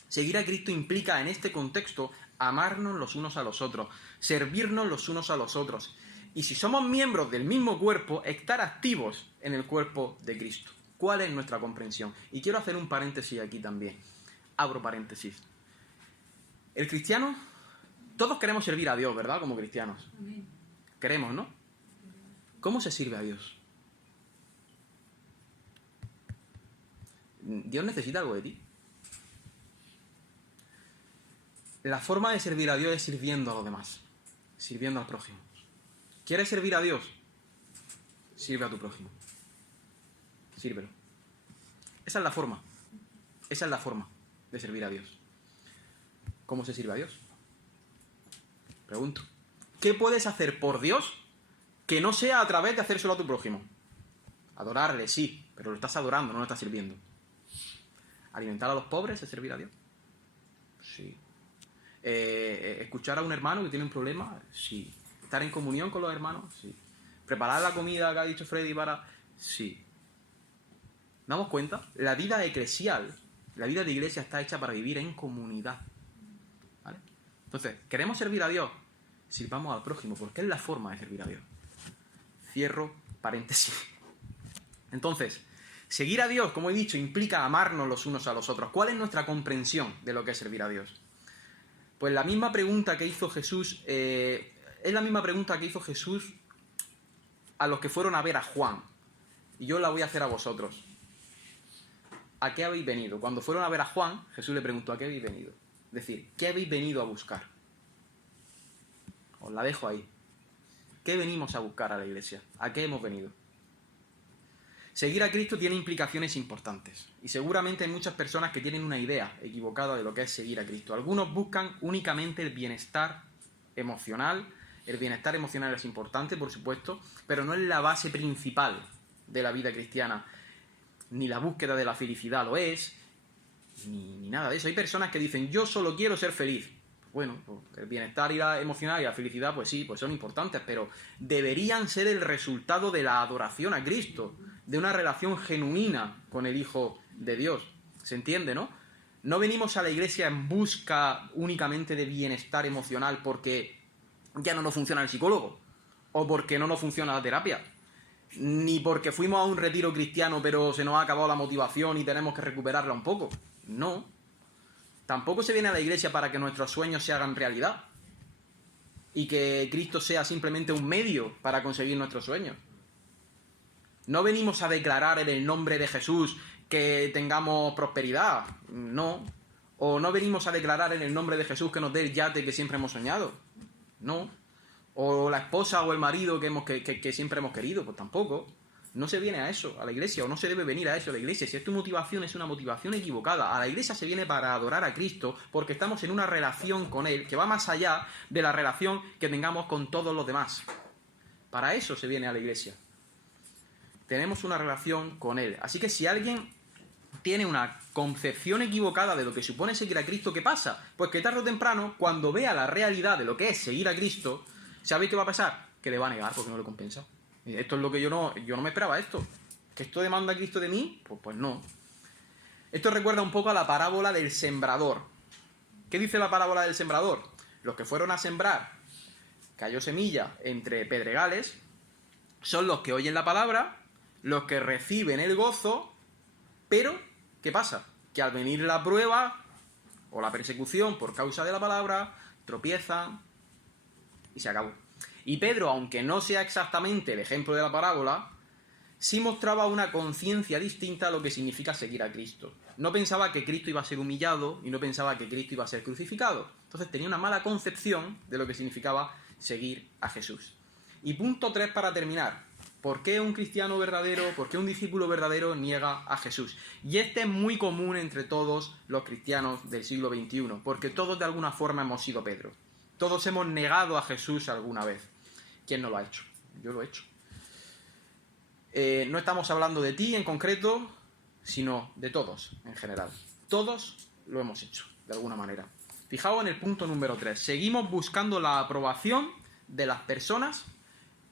Seguir a Cristo implica en este contexto amarnos los unos a los otros, servirnos los unos a los otros. Y si somos miembros del mismo cuerpo, estar activos en el cuerpo de Cristo. ¿Cuál es nuestra comprensión? Y quiero hacer un paréntesis aquí también. Abro paréntesis. El cristiano, todos queremos servir a Dios, ¿verdad? Como cristianos. Amén. Queremos, ¿no? ¿Cómo se sirve a Dios? ¿Dios necesita algo de ti? La forma de servir a Dios es sirviendo a los demás, sirviendo al prójimo. ¿Quieres servir a Dios? Sirve a tu prójimo. Sírvelo. Esa es la forma. Esa es la forma de servir a Dios. ¿Cómo se sirve a Dios? Pregunto. ¿Qué puedes hacer por Dios que no sea a través de hacérselo a tu prójimo? Adorarle, sí, pero lo estás adorando, no lo estás sirviendo. ¿Alimentar a los pobres es servir a Dios? Sí. ¿Escuchar a un hermano que tiene un problema? Sí. ¿Estar en comunión con los hermanos? Sí. ¿Preparar la comida que ha dicho Freddy para...? Sí. ¿Damos cuenta? La vida eclesial, la vida de iglesia está hecha para vivir en comunidad. ¿Vale? Entonces, ¿queremos servir a Dios? Sirvamos al prójimo, porque es la forma de servir a Dios. Cierro paréntesis. Entonces, seguir a Dios, como he dicho, implica amarnos los unos a los otros. ¿Cuál es nuestra comprensión de lo que es servir a Dios? Pues la misma pregunta que hizo Jesús, es la misma pregunta que hizo Jesús a los que fueron a ver a Juan. Y yo la voy a hacer a vosotros. ¿A qué habéis venido? Cuando fueron a ver a Juan, Jesús le preguntó, ¿a qué habéis venido? Es decir, ¿qué habéis venido a buscar? Os la dejo ahí. ¿Qué venimos a buscar a la iglesia? ¿A qué hemos venido? Seguir a Cristo tiene implicaciones importantes. Y seguramente hay muchas personas que tienen una idea equivocada de lo que es seguir a Cristo. Algunos buscan únicamente el bienestar emocional. El bienestar emocional es importante, por supuesto, pero no es la base principal de la vida cristiana. Ni la búsqueda de la felicidad lo es, ni nada de eso. Hay personas que dicen, yo solo quiero ser feliz. Bueno, el bienestar y la emocional y la felicidad, pues sí, pues son importantes, pero deberían ser el resultado de la adoración a Cristo, de una relación genuina con el Hijo de Dios. ¿Se entiende, no? No venimos a la iglesia en busca únicamente de bienestar emocional porque ya no nos funciona el psicólogo, o porque no nos funciona la terapia, ni porque fuimos a un retiro cristiano pero se nos ha acabado la motivación y tenemos que recuperarla un poco. No. Tampoco se viene a la iglesia para que nuestros sueños se hagan realidad y que Cristo sea simplemente un medio para conseguir nuestros sueños. No venimos a declarar en el nombre de Jesús que tengamos prosperidad, no. O no venimos a declarar en el nombre de Jesús que nos dé el yate que siempre hemos soñado, no. O la esposa o el marido que siempre hemos querido, pues tampoco. No se viene a eso, a la iglesia, o no se debe venir a eso a la iglesia. Si tu motivación es una motivación equivocada, a la iglesia se viene para adorar a Cristo porque estamos en una relación con Él que va más allá de la relación que tengamos con todos los demás. Para eso se viene a la iglesia. Tenemos una relación con Él. Así que si alguien tiene una concepción equivocada de lo que supone seguir a Cristo, ¿qué pasa? Pues que tarde o temprano, cuando vea la realidad de lo que es seguir a Cristo, ¿sabéis qué va a pasar? Que le va a negar porque no le compensa. Esto es lo que yo no me esperaba esto. ¿Que esto demanda Cristo de mí? Pues no. Esto recuerda un poco a la parábola del sembrador. ¿Qué dice la parábola del sembrador? Los que fueron a sembrar, cayó semilla entre pedregales, son los que oyen la palabra, los que reciben el gozo, pero, ¿qué pasa? Que al venir la prueba o la persecución por causa de la palabra, tropiezan y se acabó. Y Pedro, aunque no sea exactamente el ejemplo de la parábola, sí mostraba una conciencia distinta a lo que significa seguir a Cristo. No pensaba que Cristo iba a ser humillado y no pensaba que Cristo iba a ser crucificado. Entonces tenía una mala concepción de lo que significaba seguir a Jesús. Y punto 3 para terminar. ¿Por qué un cristiano verdadero, por qué un discípulo verdadero niega a Jesús? Y este es muy común entre todos los cristianos del siglo XXI, porque todos de alguna forma hemos sido Pedro. Todos hemos negado a Jesús alguna vez. ¿Quién no lo ha hecho? Yo lo he hecho. No estamos hablando de ti en concreto, sino de todos en general. Todos lo hemos hecho, de alguna manera. Fijaos en el punto número 3. Seguimos buscando la aprobación de las personas,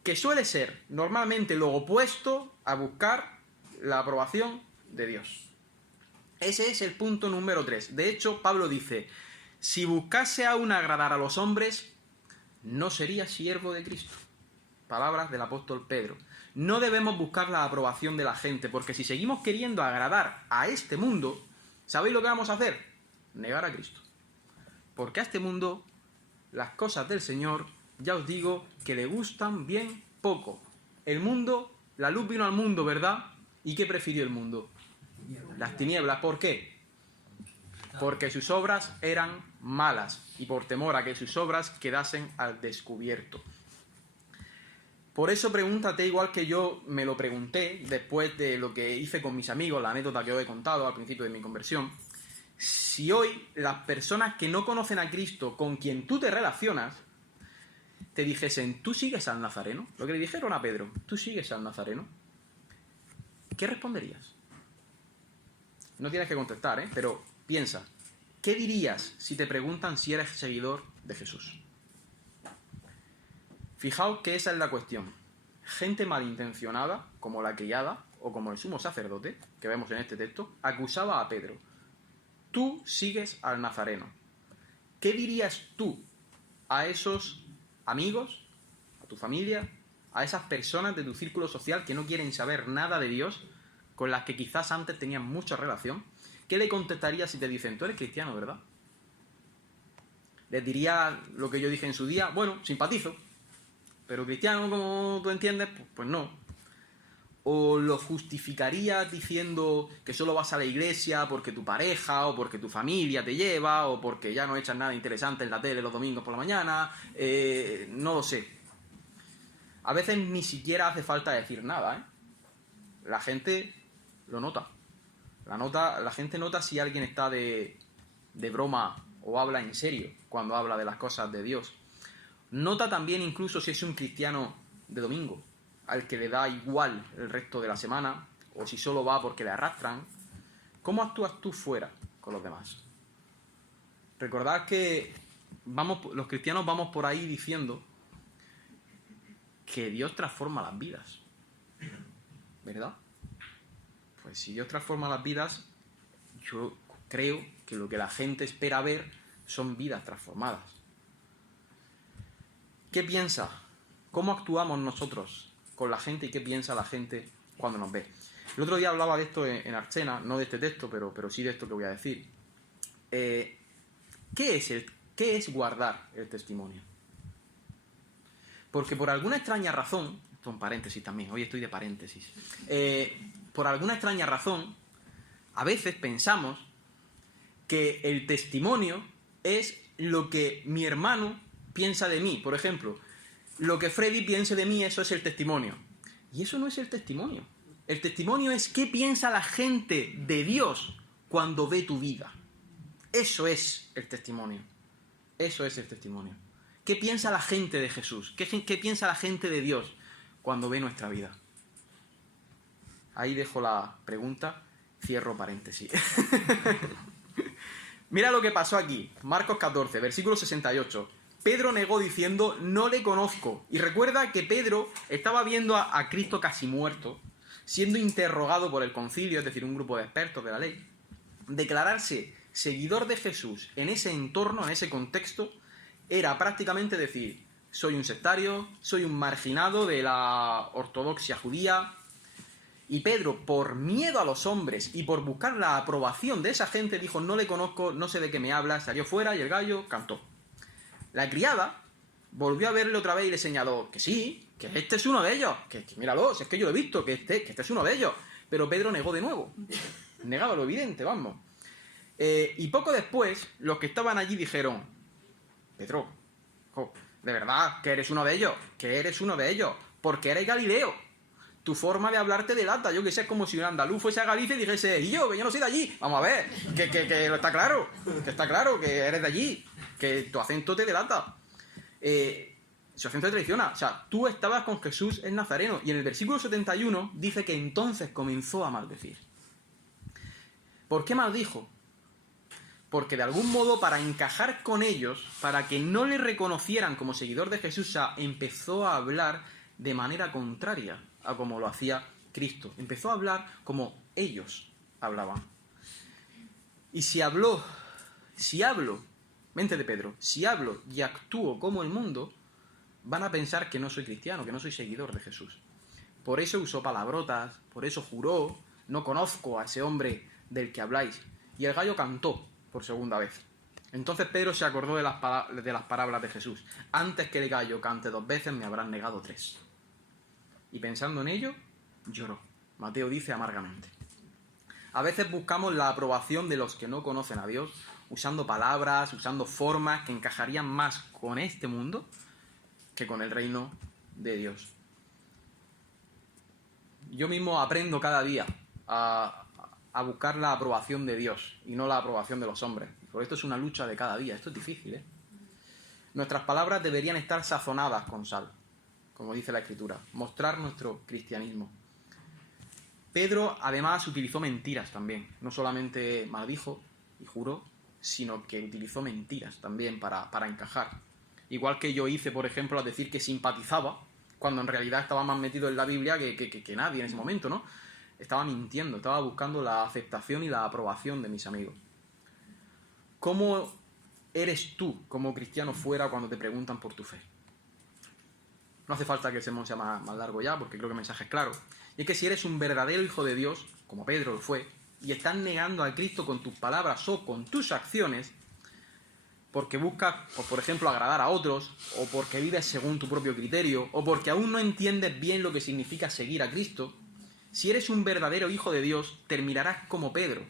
que suele ser normalmente lo opuesto a buscar la aprobación de Dios. Ese es el punto número 3. De hecho, Pablo dice, si buscase aún agradar a los hombres, no sería siervo de Cristo. Palabras del apóstol Pedro. No debemos buscar la aprobación de la gente, porque si seguimos queriendo agradar a este mundo, ¿sabéis lo que vamos a hacer? Negar a Cristo. Porque a este mundo, las cosas del Señor, ya os digo, que le gustan bien poco. El mundo, la luz vino al mundo, ¿verdad? ¿Y qué prefirió el mundo? Las tinieblas. ¿Por qué? Porque sus obras eran malas y por temor a que sus obras quedasen al descubierto. Por eso pregúntate, igual que yo me lo pregunté después de lo que hice con mis amigos, la anécdota que os he contado al principio de mi conversión, si hoy las personas que no conocen a Cristo, con quien tú te relacionas, te dijesen, ¿tú sigues al Nazareno? Lo que le dijeron a Pedro, ¿tú sigues al Nazareno? ¿qué responderías? No tienes que contestar, ¿eh? Pero piensa, ¿qué dirías si te preguntan si eres seguidor de Jesús? Fijaos que esa es la cuestión. Gente malintencionada, como la criada o como el sumo sacerdote, que vemos en este texto, acusaba a Pedro. Tú sigues al Nazareno. ¿Qué dirías tú a esos amigos, a tu familia, a esas personas de tu círculo social que no quieren saber nada de Dios, con las que quizás antes tenían mucha relación? ¿Qué le contestarías si te dicen, tú eres cristiano, ¿verdad? Les diría lo que yo dije en su día, bueno, simpatizo, pero cristiano, como tú entiendes, pues no. O lo justificarías diciendo que solo vas a la iglesia porque tu pareja o porque tu familia te lleva o porque ya no echas nada interesante en la tele los domingos por la mañana, no lo sé. A veces ni siquiera hace falta decir nada, ¿eh? La gente lo nota. La gente nota si alguien está de broma o habla en serio cuando habla de las cosas de Dios. Nota también incluso si es un cristiano de domingo, al que le da igual el resto de la semana, o si solo va porque le arrastran. ¿Cómo actúas tú fuera con los demás? Recordad que los cristianos vamos por ahí diciendo que Dios transforma las vidas, ¿verdad? Pues si Dios transforma las vidas, yo creo que lo que la gente espera ver son vidas transformadas. ¿Qué piensa? ¿Cómo actuamos nosotros con la gente y qué piensa la gente cuando nos ve? El otro día hablaba de esto en Archena, no de este texto, pero sí de esto que voy a decir. ¿Qué es guardar el testimonio? Porque por alguna extraña razón, esto en paréntesis también, hoy estoy de paréntesis, por alguna extraña razón, a veces pensamos que el testimonio es lo que mi hermano piensa de mí. Por ejemplo, lo que Freddy piense de mí, eso es el testimonio. Y eso no es el testimonio. El testimonio es qué piensa la gente de Dios cuando ve tu vida. Eso es el testimonio. Eso es el testimonio. ¿Qué piensa la gente de Jesús? ¿Qué piensa la gente de Dios cuando ve nuestra vida? Ahí dejo la pregunta, cierro paréntesis. Mira lo que pasó aquí, Marcos 14, versículo 68. Pedro negó diciendo, no le conozco. Y recuerda que Pedro estaba viendo a Cristo casi muerto, siendo interrogado por el concilio, es decir, un grupo de expertos de la ley. Declararse seguidor de Jesús en ese entorno, en ese contexto, era prácticamente decir, soy un sectario, soy un marginado de la ortodoxia judía. Y Pedro, por miedo a los hombres y por buscar la aprobación de esa gente, dijo, no le conozco, no sé de qué me habla, salió fuera y el gallo cantó. La criada volvió a verle otra vez y le señaló que sí, que este es uno de ellos, que míralo, si es que yo lo he visto, que este es uno de ellos. Pero Pedro negó de nuevo, negaba lo evidente, vamos. Y poco después, los que estaban allí dijeron, Pedro, de verdad, que eres uno de ellos, porque eres Galileo. Tu forma de hablar te delata. Yo que sé, es como si un andaluz fuese a Galicia y dijese, y yo, que yo no soy de allí. Vamos a ver, que está claro, que eres de allí, que tu acento te delata. Su acento te traiciona. O sea, tú estabas con Jesús el Nazareno. Y en el versículo 71 dice que entonces comenzó a maldecir. ¿Por qué maldijo? Porque de algún modo, para encajar con ellos, para que no le reconocieran como seguidor de Jesús, o sea, empezó a hablar de manera contraria a como lo hacía Cristo. Empezó a hablar como ellos hablaban. Y si hablo, mente de Pedro, si hablo y actúo como el mundo, van a pensar que no soy cristiano, que no soy seguidor de Jesús. Por eso usó palabrotas, por eso juró, no conozco a ese hombre del que habláis. Y el gallo cantó por segunda vez. Entonces Pedro se acordó de las palabras de Jesús. Antes que el gallo cante 2 veces, me habrán negado 3. Y pensando en ello, lloró. Mateo dice amargamente. A veces buscamos la aprobación de los que no conocen a Dios, usando palabras, usando formas que encajarían más con este mundo que con el reino de Dios. Yo mismo aprendo cada día a buscar la aprobación de Dios y no la aprobación de los hombres. Por esto es una lucha de cada día. Esto es difícil, ¿eh? Nuestras palabras deberían estar sazonadas con sal, como dice la Escritura. Mostrar nuestro cristianismo. Pedro además utilizó mentiras también. No solamente maldijo y juró, sino que utilizó mentiras también para encajar. Igual que yo hice, por ejemplo, a decir que simpatizaba, cuando en realidad estaba más metido en la Biblia que nadie en ese momento, ¿no? Estaba mintiendo, estaba buscando la aceptación y la aprobación de mis amigos. ¿Cómo eres tú como cristiano fuera cuando te preguntan por tu fe? No hace falta que el sermón sea más largo ya, porque creo que el mensaje es claro. Y es que si eres un verdadero hijo de Dios, como Pedro lo fue, y estás negando a Cristo con tus palabras o con tus acciones, porque buscas, pues, por ejemplo, agradar a otros, o porque vives según tu propio criterio, o porque aún no entiendes bien lo que significa seguir a Cristo, si eres un verdadero hijo de Dios, terminarás como Pedro,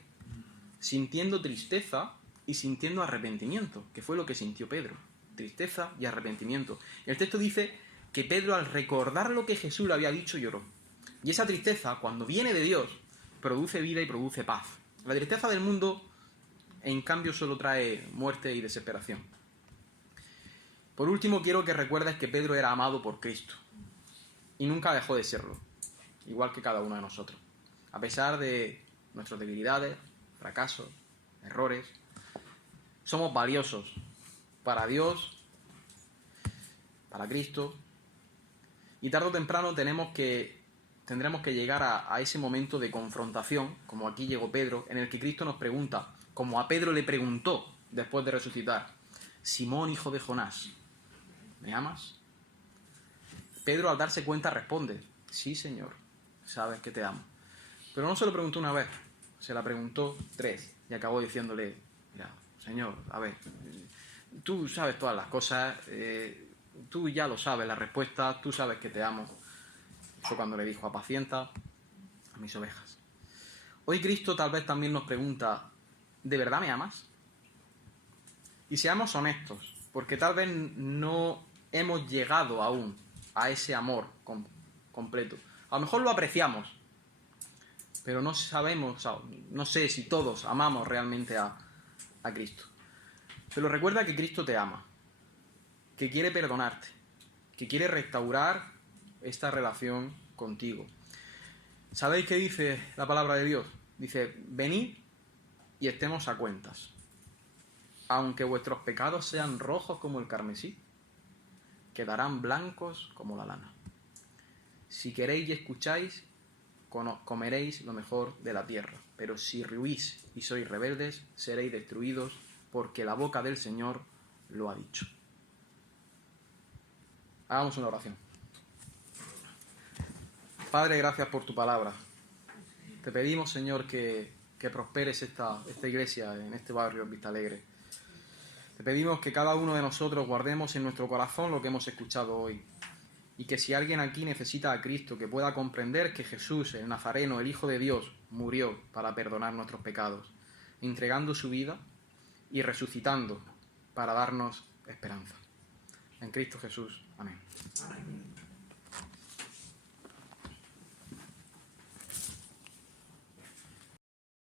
sintiendo tristeza y sintiendo arrepentimiento, que fue lo que sintió Pedro, tristeza y arrepentimiento. El texto dice que Pedro, al recordar lo que Jesús le había dicho, lloró. Y esa tristeza, cuando viene de Dios, produce vida y produce paz. La tristeza del mundo, en cambio, solo trae muerte y desesperación. Por último, quiero que recuerdes que Pedro era amado por Cristo y nunca dejó de serlo, igual que cada uno de nosotros. A pesar de nuestras debilidades, fracasos, errores, somos valiosos para Dios, para Cristo, y tarde o temprano tendremos que llegar a ese momento de confrontación, como aquí llegó Pedro, en el que Cristo nos pregunta, como a Pedro le preguntó después de resucitar: Simón, hijo de Jonás, ¿me amas? Pedro, al darse cuenta, responde: sí, Señor, sabes que te amo. Pero no se lo preguntó una vez, se la preguntó 3, y acabó diciéndole: mira, Señor, a ver, tú sabes todas las cosas, tú ya lo sabes la respuesta, tú sabes que te amo. Fue cuando le dijo: apacienta a mis ovejas. Hoy Cristo tal vez también nos pregunta: ¿de verdad me amas? Y seamos honestos, porque tal vez no hemos llegado aún a ese amor completo. A lo mejor lo apreciamos, pero no sabemos, no sé si todos amamos realmente a Cristo. Pero recuerda que Cristo te ama, que quiere perdonarte, que quiere restaurar esta relación contigo. ¿Sabéis qué dice la palabra de Dios? Dice: venid y estemos a cuentas. Aunque vuestros pecados sean rojos como el carmesí, quedarán blancos como la lana. Si queréis y escucháis, comeréis lo mejor de la tierra. Pero si rehuís y sois rebeldes, seréis destruidos, porque la boca del Señor lo ha dicho. Hagamos una oración. Padre, gracias por tu palabra. Te pedimos, Señor, que prosperes esta iglesia en este barrio Vistalegre. Te pedimos que cada uno de nosotros guardemos en nuestro corazón lo que hemos escuchado hoy. Y que si alguien aquí necesita a Cristo, que pueda comprender que Jesús, el Nazareno, el Hijo de Dios, murió para perdonar nuestros pecados, entregando su vida y resucitando para darnos esperanza. En Cristo Jesús. Amén.